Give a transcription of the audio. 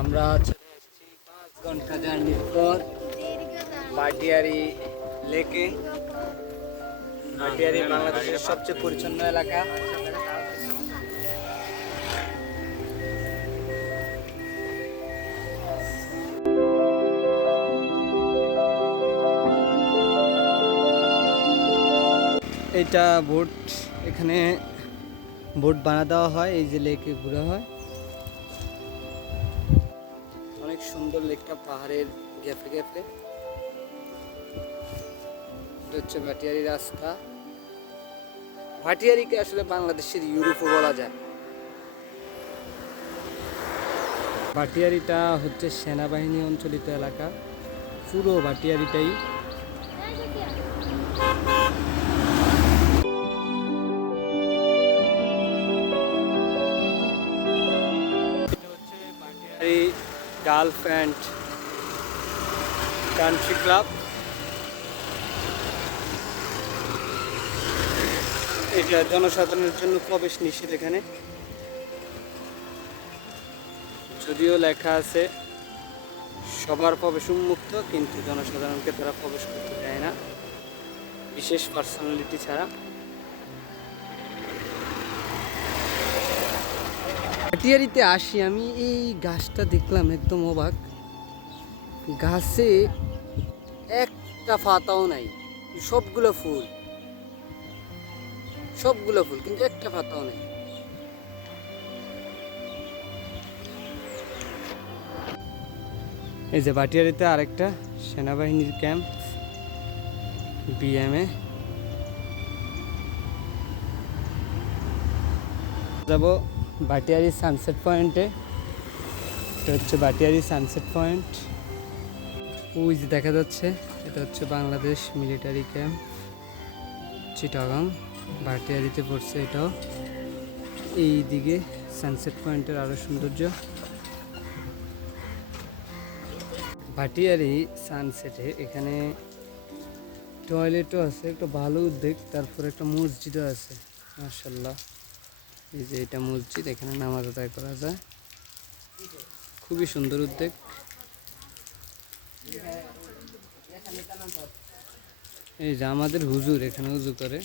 আমরা চলে এসেছি 5 ঘন্টা জার্নির পর ভাটিয়ারি লেকে। ভাটিয়ারি বাংলাদেশের সবচেয়ে পরিচ্ছন্ন এলাকা। এটা বোট, এখানে বোট বানা দেওয়া হয়, এই যে লেকে ঘোরা হয়। অনেক সুন্দর লেকটা, পাহাড়ের গ্যাপে গ্যাপে। এটা হচ্ছে ভাটিয়ারি রাস্তা। ভাটিয়ারিকে আসলে বাংলাদেশের ইউরোপও বলা যায়। ভাটিয়ারিটা হচ্ছে সেনাবাহিনী অঞ্চলিত এলাকা, পুরো ভাটিয়ারিটাই। Bhatiary golf and country club. এটা জনসাধারণের জন্য প্রবেশ নিষেধ এখানে, যদিও লেখা আছে সবার প্রবেশ উন্মুক্ত, কিন্তু জনসাধারণকে তারা প্রবেশ করতে দেয় না বিশেষ পার্সোনালিটি ছাড়া। ভাটিয়ারিতে আসি আমি, এই গাছটা দেখলাম একদম অবাক। গাছে একটা পাতাও নাই, সবগুলো ফুল, সবগুলো ফুল, কিন্তু একটা পাতাও নেই। এই যে ভাটিয়ারিতে আরেকটা সেনাবাহিনীর ক্যাম্প, বিএমএ। যাব ভাটিয়ারি সানসেট পয়েন্টে। এটা হচ্ছে ভাটিয়ারি সানসেট পয়েন্ট। ওই যে দেখা যাচ্ছে, এটা হচ্ছে বাংলাদেশ মিলিটারি ক্যাম্প চিটাগাং, ভাটিয়ারিতে পড়ছে এটাও। এই দিকে সানসেট পয়েন্টের আরো সৌন্দর্য। ভাটিয়ারি সানসেটে এখানে টয়লেটও আছে, একটা ভালো উদ্যোগ। তারপর একটা মসজিদও আছে, মাশাআল্লাহ। এই যে এটা মসজিদ, এখানে নামাজ আদায় করা যায়, খুবই সুন্দর উদ্যোগ। এই যে আমাদের হুজুর এখানে উজু করে।